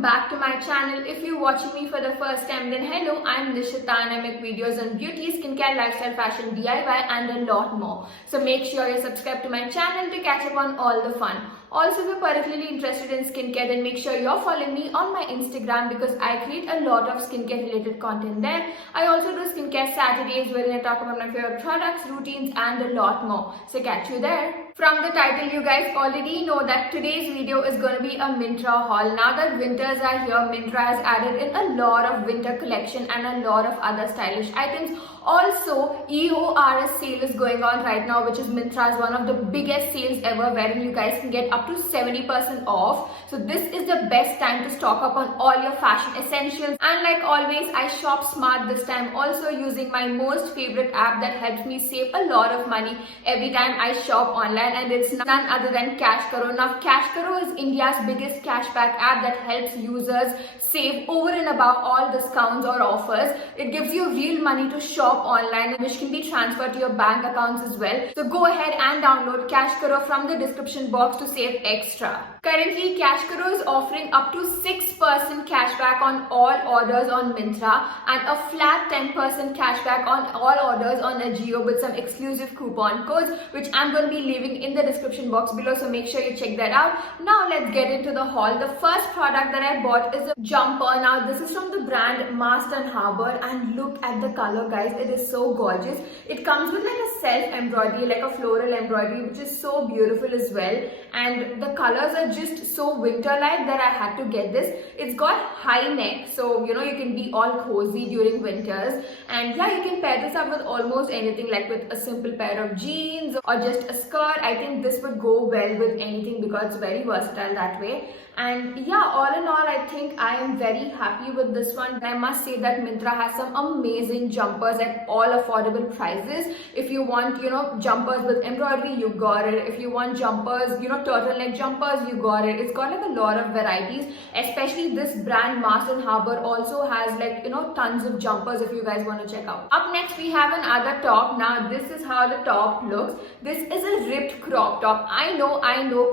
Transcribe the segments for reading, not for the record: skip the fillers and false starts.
welcome back to my channel. If you're watching me for the first time, then hello, I'm Nishita and I make videos on beauty, skincare, lifestyle, fashion, DIY and a lot more. So make sure you subscribe to my channel to catch up on all the fun. Also, if you're particularly interested in skincare, then make sure you're following me on my Instagram because I create a lot of skincare related content there. I also do skincare Saturdays wherein I talk about my favorite products, routines and a lot more. So catch you there. From the title, you guys already know that today's video is going to be a Myntra haul. Now that winters are here, Myntra has added in a lot of winter collection and a lot of other stylish items. Also, EORS sale is going on right now, which is Myntra's one of the biggest sales ever, wherein you guys can get up to 70% off. So this is the best time to stock up on all your fashion essentials. And like always, I shop smart this time, also using my most favorite app that helps me save a lot of money every time I shop online, and it's none other than Cashkaro. Now, Cashkaro is India's biggest cashback app that helps users save over and above all discounts or offers. It gives you real money to shop online, which can be transferred to your bank accounts as well. So go ahead and download Cashkaro from the description box to save extra. Currently, Cashkaro is offering up to 6% cashback on all orders on Myntra and a flat 10% cashback on all orders on Ajio with some exclusive coupon codes, which I'm going to be leaving in the description box below, so make sure you check that out. Now let's get into the haul. The first product that I bought is a jumper. Now this is from the brand Mast & Harbour, and look at the color, guys. It is so gorgeous. It comes with like a self embroidery, like a floral embroidery, which is so beautiful as well, and the colors are just so winter like that I had to get this. It's got high neck, so you know you can be all cozy during winters, and yeah, you can pair this up with almost anything, like with a simple pair of jeans or just a skirt. I think this would go well with anything because it's very versatile that way. And yeah, all in all, I think I am very happy with this one. I must say that Myntra has some amazing jumpers at all affordable prices. If you want, you know, jumpers with embroidery, you got it. If you want jumpers, you know, turtleneck jumpers, you got it. It's got like a lot of varieties, especially this brand Mast & Harbour also has like, you know, tons of jumpers if you guys want to check out. Up next, we have another top. Now this is how the top looks. This is a ripped crop top. I know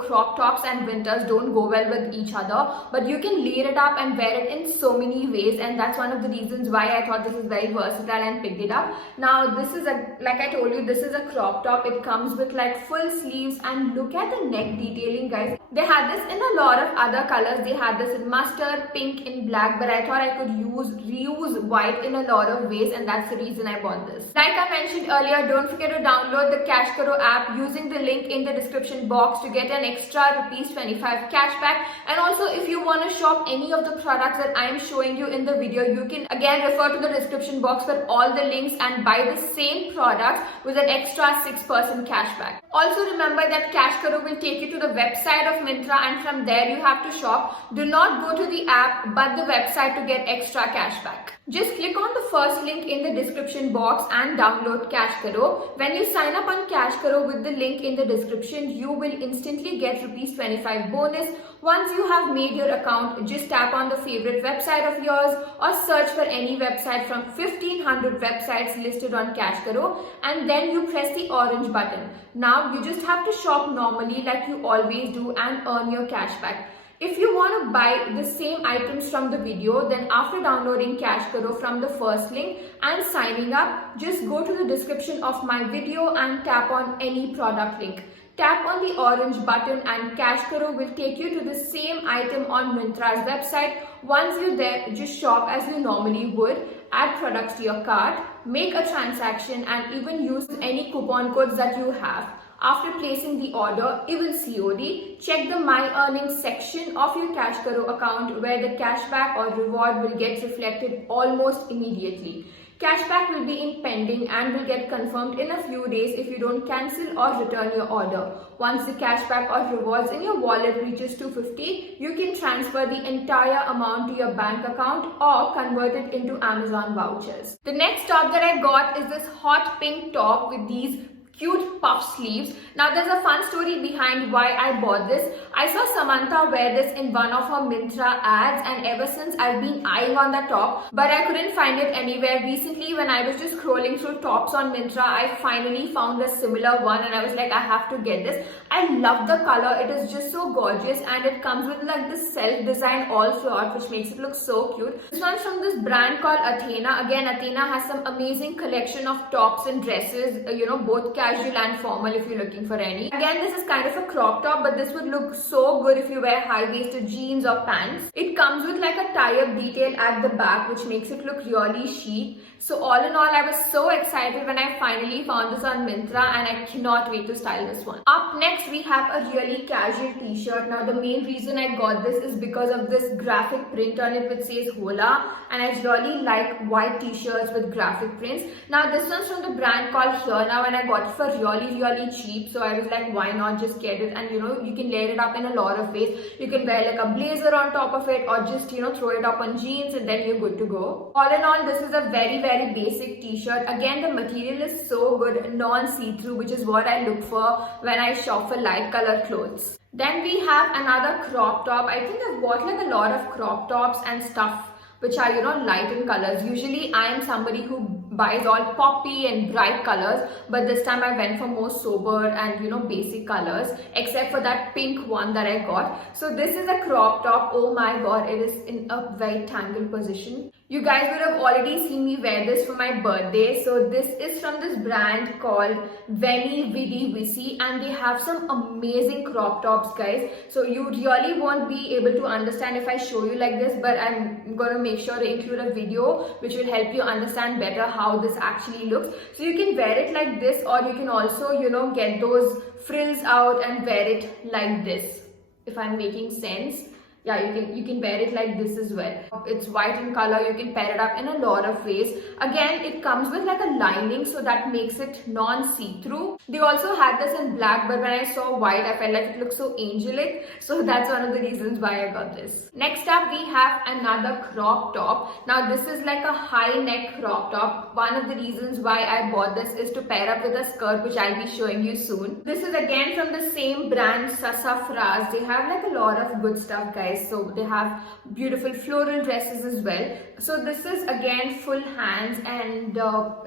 crop tops and winters don't go well with each other, but you can layer it up and wear it in so many ways, and that's one of the reasons why I thought this is very versatile and picked it up. Now this is like I told you, this is a crop top. It comes with like full sleeves, and look at the neck detailing, guys. They had this in a lot of other colors. They had this in mustard, pink, in black, but I thought I could reuse white in a lot of ways, and that's the reason I bought this. Like I mentioned earlier, don't forget to download the Cashkaro app using the link in the description box to get an extra ₹25 cashback. And also, if you want to shop any of the products that I am showing you in the video, you can again refer to the description box for all the links and buy the same products with an extra 6% cashback. Also remember that Cashkaro will take you to the website of Myntra, and from there you have to shop. Do not go to the app but the website to get extra cashback. Just click on the first link in the description box and download Cashkaro. When you sign up on Cashkaro with the link in the description, you will instantly get ₹25 bonus. Once you have made your account, just tap on the favorite website of yours or search for any website from 1500 websites listed on Cashkaro, and then you press the orange button. Now you just have to shop normally like you always do and earn your cashback. If you want to buy the same items from the video, then after downloading Cashkaro from the first link and signing up, just go to the description of my video and tap on any product link. Tap on the orange button and Cashkaro will take you to the same item on Myntra's website. Once you're there, just shop as you normally would, add products to your cart, make a transaction, and even use any coupon codes that you have. After placing the order, even COD, check the My Earnings section of your Cashkaro account where the cashback or reward will get reflected almost immediately. Cashback will be in pending and will get confirmed in a few days if you don't cancel or return your order. Once the cashback or rewards in your wallet reaches 250, you can transfer the entire amount to your bank account or convert it into Amazon vouchers. The next top that I got is this hot pink top with these cute puff sleeves. Now there's a fun story behind why I bought this. I saw Samantha wear this in one of her Myntra ads, and ever since I've been eyeing on the top, but I couldn't find it anywhere. Recently when I was just scrolling through tops on Myntra, I finally found a similar one and I was like, I have to get this. I love the color, it is just so gorgeous, and it comes with like this self-designed all floor which makes it look so cute. This one's from this brand called Athena. Again, Athena has some amazing collection of tops and dresses, both casual and formal if you're looking for any. Again, this is kind of a crop top, but this would look so good if you wear high-waisted jeans or pants. It comes with like a tie-up detail at the back which makes it look really chic. So all in all, I was so excited when I finally found this on Myntra, and I cannot wait to style this one. Up next, we have a really casual t-shirt. Now the main reason I got this is because of this graphic print on it which says Hola, and I really like white t-shirts with graphic prints. Now this one's from the brand called Here Now, and I got it for really cheap, so I was like, why not just get it? And you can layer it up in a lot of ways. You can wear like a blazer on top of it, or just throw it up on jeans and then you're good to go. All in all, this is a very basic t-shirt. Again, the material is so good, non-see-through, which is what I look for when I shop for light color clothes. Then we have another crop top. I think I've bought like a lot of crop tops and stuff which are light in colors. Usually I am somebody who buys all poppy and bright colors, but this time I went for more sober and basic colors, except for that pink one that I got. So this is a crop top. Oh my god, it is in a very tangled position. You guys would have already seen me wear this for my birthday. So this is from this brand called Veni Vidi Vici, and they have some amazing crop tops, guys. So you really won't be able to understand if I show you like this, but I'm going to make sure to include a video which will help you understand better how this actually looks. So you can wear it like this, or you can also get those frills out and wear it like this, if I'm making sense. Yeah, you can wear it like this as well. It's white in color. You can pair it up in a lot of ways. Again, it comes with like a lining, so that makes it non-see-through. They also had this in black, but when I saw white, I felt like it looked so angelic. So that's one of the reasons why I got this. Next up, we have another crop top. Now this is like a high neck crop top. One of the reasons why I bought this is to pair up with a skirt, which I'll be showing you soon. This is again from the same brand, Sassafras. They have like a lot of good stuff, guys. So they have beautiful floral dresses as well. So this is again full hands, and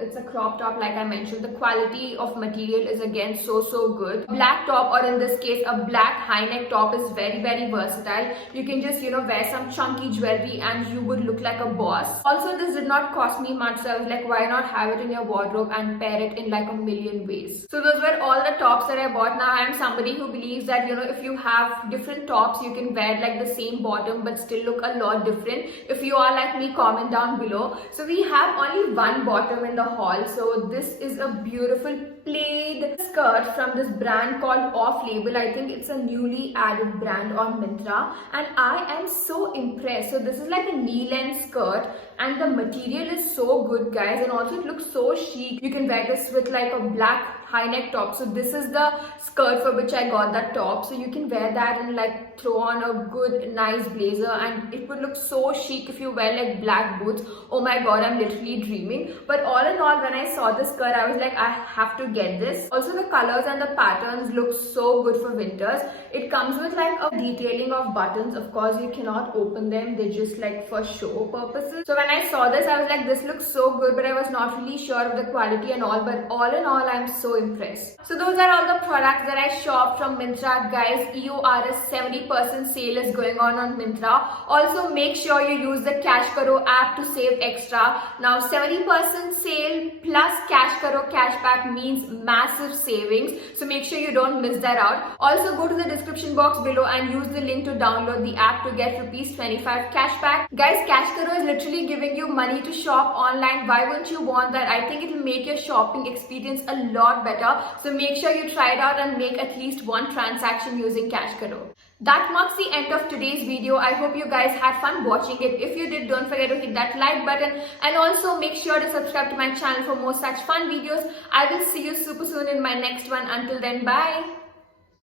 it's a crop top like I mentioned. The quality of material is again so good. Black top, or in this case a black high neck top, is very versatile. You can just wear some chunky jewelry and you would look like a boss. Also, this did not cost me much, so I was like, why not have it in your wardrobe and pair it in like a million ways. So those were all the tops that I bought. Now I am somebody who believes that if you have different tops, you can wear like the same bottom but still look a lot different. If you are like me, comment down below. So we have only one bottom in the haul. So this is a beautiful plaid skirt from this brand called Off Label. I think it's a newly added brand on Myntra, and I am so impressed. So this is like a knee-length skirt, and the material is so good, guys, and also it looks so chic. You can wear this with like a black high neck top. So this is the skirt for which I got that top. So you can wear that and like throw on a good nice blazer, and it would look so chic if you wear like black boots. Oh my god, I'm literally dreaming. But all in all, when I saw this skirt, I was like, I have to get this. Also, the colors and the patterns look so good for winters. It comes with like a detailing of buttons. Of course, you cannot open them. They're just like for show purposes. So when I saw this, I was like, this looks so good, but I was not really sure of the quality and all. But all in all, I'm so impressed. So those are all the products that I shopped from Myntra, guys. EORS 70% sale is going on Myntra. Also, make sure you use the Cash Karo app to save extra. Now 70% sale plus Cash Karo cashback means massive savings, so make sure you don't miss that out. Also, go to the description box below and use the link to download the app to get ₹25 cashback. Guys, Cash Karo is literally giving you money to shop online. Why wouldn't you want that? I think it will make your shopping experience a lot better. So make sure you try it out and make at least one transaction using Cash Karo. That marks the end of today's video. I hope you guys had fun watching it. If you did, don't forget to hit that like button, and also make sure to subscribe to my channel for more such fun videos. I will see you super soon in my next one. Until then, bye.